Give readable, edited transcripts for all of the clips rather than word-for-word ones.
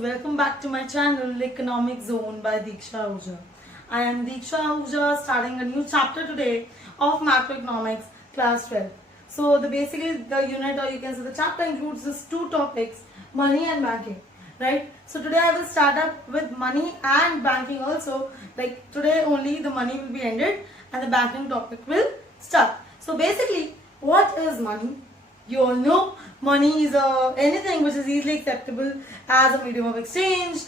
welcome back to my channel Economic Zone by Diksha Ahuja. I am Diksha Ahuja, starting a new chapter today of macroeconomics class 12. So basically the unit, or you can say the chapter, includes these two topics, money and banking, right? So today I will start up with money and banking also. Like today only the money will be ended and the banking topic will start. So basically, what is money? You all know money is anything which is easily acceptable as a medium of exchange,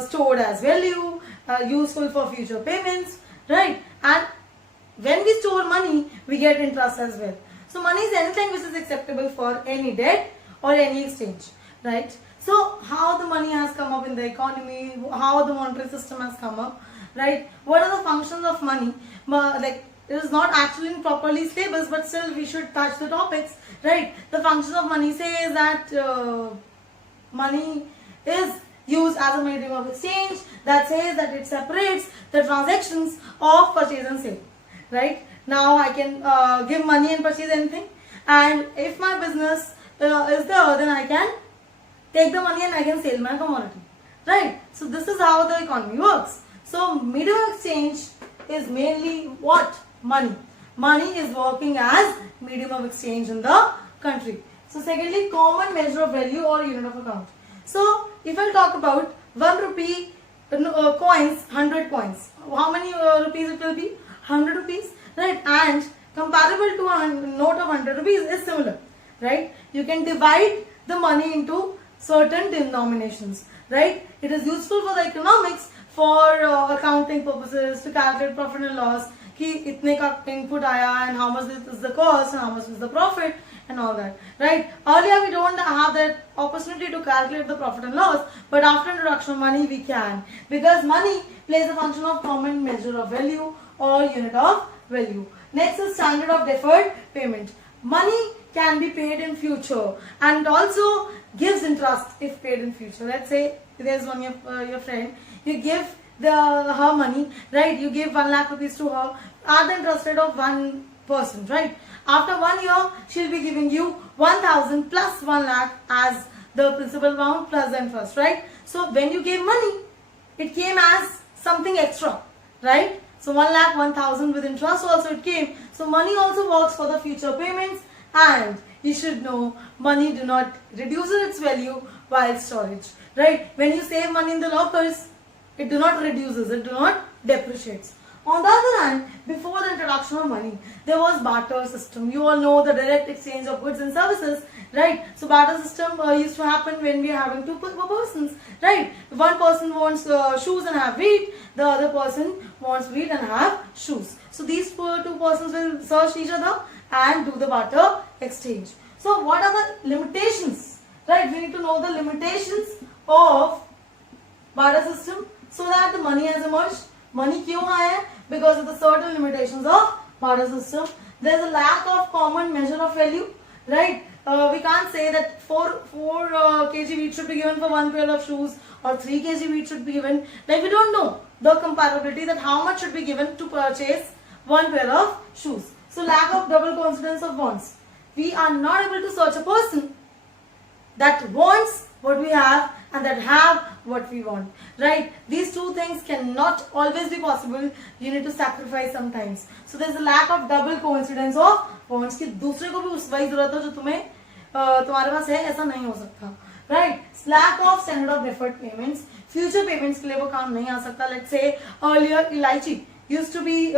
stored as value, useful for future payments, right? And when we store money, we get interest as well. So money is anything which is acceptable for any debt or any exchange, right? So how the money has come up in the economy, how the monetary system has come up, right? What are the functions of money? Like, it is not actually in properly syllabus, but still we should touch the topics, right? The function of money says that money is used as a medium of exchange. That says that it separates the transactions of purchase and sale, right? Now I can give money and purchase anything, and if my business is there, then I can take the money and I can sell my commodity, right? So this is how the economy works. So medium of exchange is mainly what? Money. Money is working as medium of exchange in the country. So secondly, common measure of value or unit of account. So if I talk about 1 rupee coins, 100 coins, how many rupees it will be? 100 rupees, right? And comparable to a note of 100 rupees is similar, right? You can divide the money into certain denominations, right? It is useful for the economics for accounting purposes, to calculate profit and loss, कि इतने का input आया and how much is the cost and how much is the profit and all that, right? Earlier we don't have that opportunity to calculate the profit and loss, but after introduction of money we can, because money plays a function of common measure of value or unit of value. Next is standard of deferred payment. Money can be paid in future and also gives interest if paid in future. Let's say there's one your friend, you give her money, right? You give 1 lakh rupees to her at the interest rate of 1%, right? After 1 year, she'll be giving you 1,000 plus 1 lakh as the principal amount plus the interest, right? So when you gave money, it came as something extra, right? So 1 lakh, 1,000 with interest also it came. So money also works for the future payments, and you should know money do not reduce its value while storage, right? When you save money in the lockers, it do not reduces, it do not depreciates. On the other hand, before the introduction of money, there was barter system. You all know the direct exchange of goods and services, right? So barter system used to happen when we are having two persons, right? One person wants shoes and have wheat, the other person wants wheat and have shoes. So these two persons will search each other and do the barter exchange. So what are the limitations, right? We need to know the limitations of barter system so that the money has emerged. Money kyun aaya? Because of the certain limitations of barter system. There is a lack of common measure of value, right? We can't say that 4 kg wheat should be given for 1 pair of shoes, or 3 kg wheat should be given. Like, we don't know the comparability that how much should be given to purchase 1 pair of shoes. So lack of double coincidence of wants. We are not able to search a person that wants what we have and that have what we want, right? These two things cannot always be possible. You need to sacrifice sometimes. So there's a lack of double coincidence of wants कि दूसरे को भी उस वही जरूरत हो जो तुम्हें तुम्हारे पास है, ऐसा नहीं हो सकता, right? Lack of standard of deferred payments. Future payments के लिए वो काम नहीं आ सकता. Let's say earlier elaichi used to be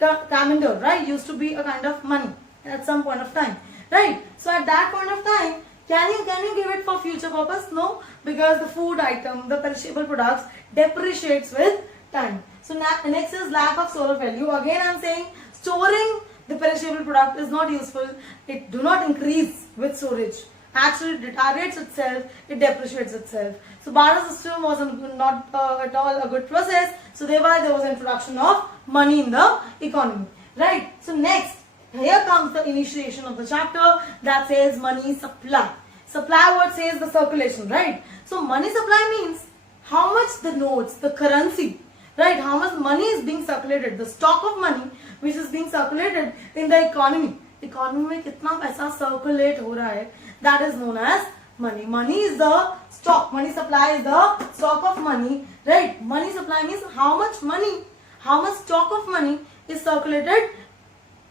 camender, right? Used to be a kind of money at some point of time, right? So at that point of time, can you give it for future purpose? No, because the food item, the perishable products depreciates with time. So next is lack of store value. Again, I'm saying storing the perishable product is not useful. It do not increase with storage. Actually, it deteriorates itself. It depreciates itself. So barter system was not at all a good process. So thereby there was introduction of money in the economy, right? So next, here comes the initiation of the chapter that says money supply. Supply word says the circulation, right? So money supply means how much the notes, the currency, right? How much money is being circulated, the stock of money which is being circulated in the economy. Economy में कितना पैसा circulate हो रहा है, that is known as money. Money is the stock. Money supply is the stock of money, right? Money supply means how much money, how much stock of money is circulated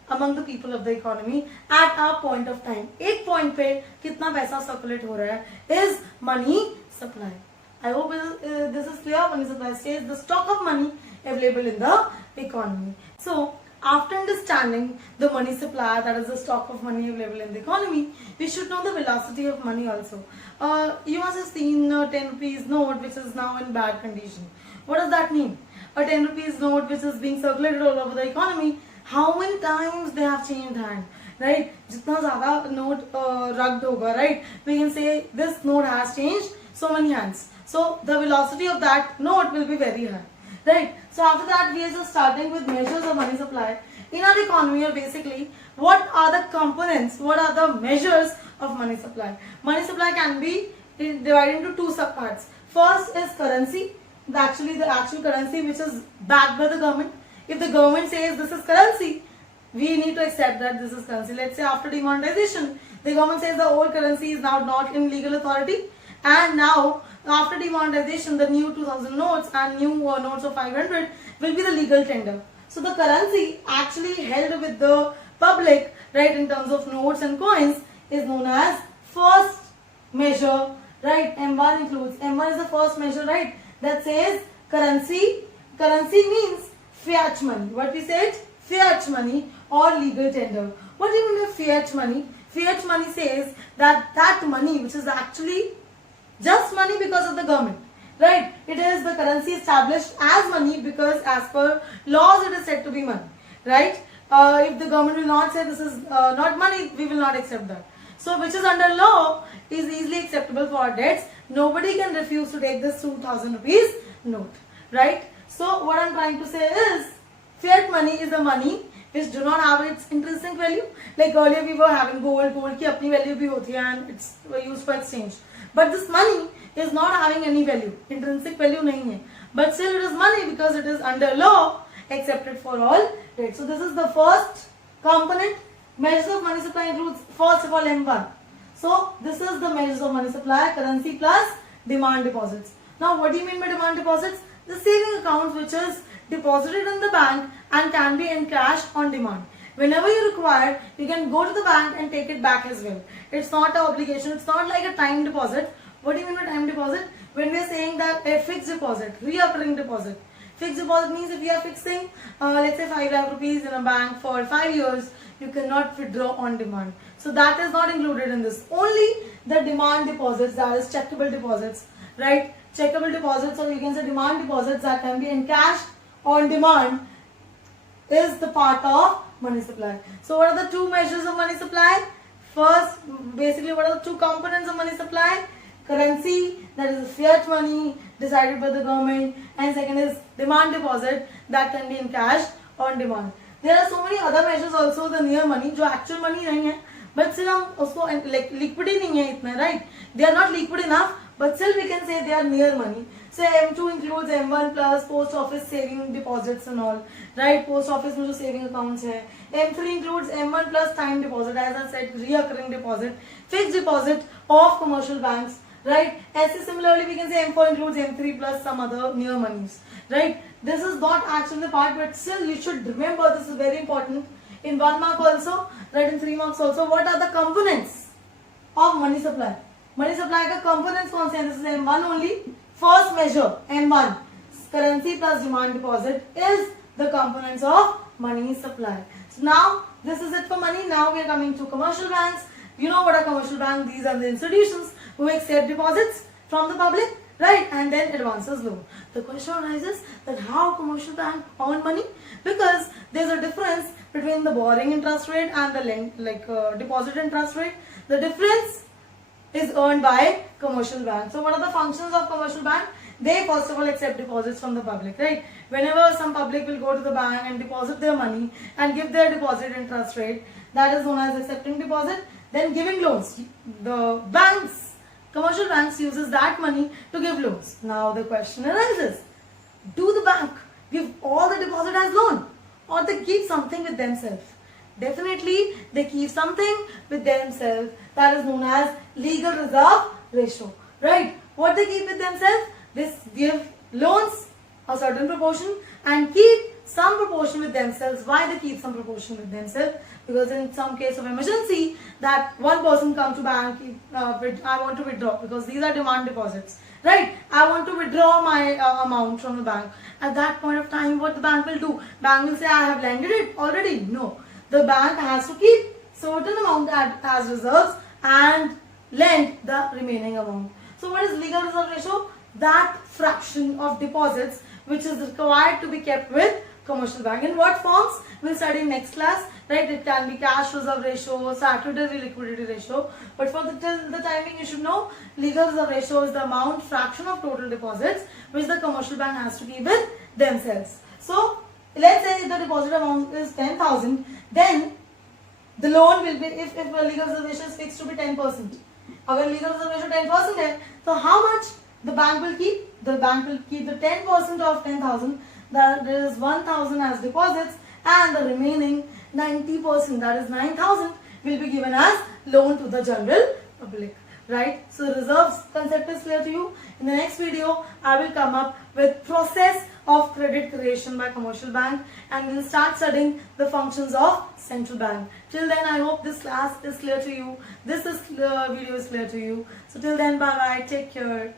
among the people of the economy at a point of time. एक point पे कितना पैसा circulate हो रहा है is money supply. I hope this is clear. Money supply says the stock of money available in the economy. So after understanding the money supply, that is the stock of money available in the economy, we should know the velocity of money also. You must have seen a 10 rupees note which is now in bad condition. What does that mean? A 10 rupees note which is being circulated all over the economy, how many times they have changed hand, right? जितना ज़्यादा note rugged होगा, right? We can say this note has changed so many hands. So the velocity of that note will be very high, right? So after that, we are just starting with measures of money supply. In our economy, or basically, what are the components? What are the measures of money supply? Money supply can be divided into two subparts. First is currency, the actual currency which is backed by the government. If the government says this is currency, we need to accept that this is currency. Let's say after demonetization, the government says the old currency is now not in legal authority, and now after demonetization, the new 2000 notes and new notes of 500 will be the legal tender. So the currency actually held with the public, right, in terms of notes and coins is known as first measure, right? M1 includes, M1 is the first measure, right, that says currency. Currency means fiat money. What we said? Fiat money or legal tender. What do you mean by fiat money? Fiat money says that that money which is actually just money because of the government, right? It is the currency established as money because as per laws it is said to be money, right? If the government will not say this is not money, we will not accept that. So which is under law is easily acceptable for our debts. Nobody can refuse to take this 2000 rupees note, right? So what I'm trying to say is fiat money is the money which do not have its intrinsic value. Like earlier we were having gold की अपनी value भी होती है and it's used for exchange. But this money is not having any value, intrinsic value नहीं है. But still it is money because it is under law accepted for all rates. So this is the first component. Measures of money supply includes first of all M1. So this is the measures of money supply, currency plus demand deposits. Now what do you mean by demand deposits? The saving accounts which is deposited in the bank and can be encashed on demand. Whenever you require, you can go to the bank and take it back as well. It's not an obligation. It's not like a time deposit. What do you mean by time deposit? When we are saying that a fixed deposit, recurring deposit. Fixed deposit means if you are fixing, let's say 5 lakh rupees in a bank for 5 years, you cannot withdraw on demand. So that is not included in this. Only the demand deposits, that is checkable deposits, right? Checkable deposits, or you can say demand deposits that can be encashed on demand is the part of money supply. So what are the two measures of money supply? First, basically what are the two components of money supply? Currency, that is fiat money decided by the government, and second is demand deposit that can be encashed on demand. There are so many other measures also, the near money, जो actual money नहीं है, but still हम उसको like liquid ही नहीं है इतना, right? They are not liquid enough, but still we can say they are near money. So M2 includes M1 plus post office saving deposits and all, right? Post office में जो saving accounts है. M3 includes M1 plus time deposit, as I said, recurring deposit, fixed deposit of commercial banks, right? Similarly, we can say M4 includes M3 plus some other near monies, right? This is not actually the part, but still you should remember this is very important. In 1 mark also, right? In 3 marks also, what are the components of money supply? Money supply का components कौन से हैं? This is M1 only. First measure, M1, currency plus demand deposit is the components of money supply. So now, this is it for money. Now we are coming to commercial banks. You know what are commercial banks? These are the institutions who accept deposits from the public, right? And then advances loan. The question arises that how commercial bank earn money? Because there's a difference between the borrowing interest rate and the deposit interest rate. The difference is earned by commercial bank. So what are the functions of commercial bank? They first of all accept deposits from the public, right? Whenever some public will go to the bank and deposit their money and give their deposit interest rate, that is known as accepting deposit. Then giving loans. The banks, commercial banks uses that money to give loans. Now the question arises, do the bank give all the deposit as loan or they keep something with themselves? Definitely they keep something with themselves, that is known as legal reserve ratio, right? What they keep with themselves? They give loans a certain proportion and keep some proportion with themselves. Why they keep some proportion with themselves? Because in some case of emergency, that one person come to bank, I want to withdraw, because these are demand deposits, right? I want to withdraw my amount from the bank. At that point of time, what the bank will do? Bank will say, I have lended it already. No, the bank has to keep certain amount as reserves and lend the remaining amount. So what is legal reserve ratio? That fraction of deposits which is required to be kept with commercial bank. In what forms? We'll study in next class, right? It can be cash reserve ratio, statutory liquidity ratio. But for till the timing, you should know legal reserve ratio is the amount fraction of total deposits which the commercial bank has to keep with themselves. So let's say the deposit amount is 10,000, then the loan will be, if a legal reserve ratio is fixed to be 10%. Agar legal reserve ratio 10% hai, so how much the bank will keep? The bank will keep the 10% of 10,000, that is 1,000 as deposits, and the remaining 90%, that is 9,000, will be given as loan to the general public, right? So reserves concept is clear to you. In the next video, I will come up with process of credit creation by commercial bank, and we'll start studying the functions of central bank. Till then, I hope this class is clear to you. This video is clear to you. So till then, bye bye. Take care.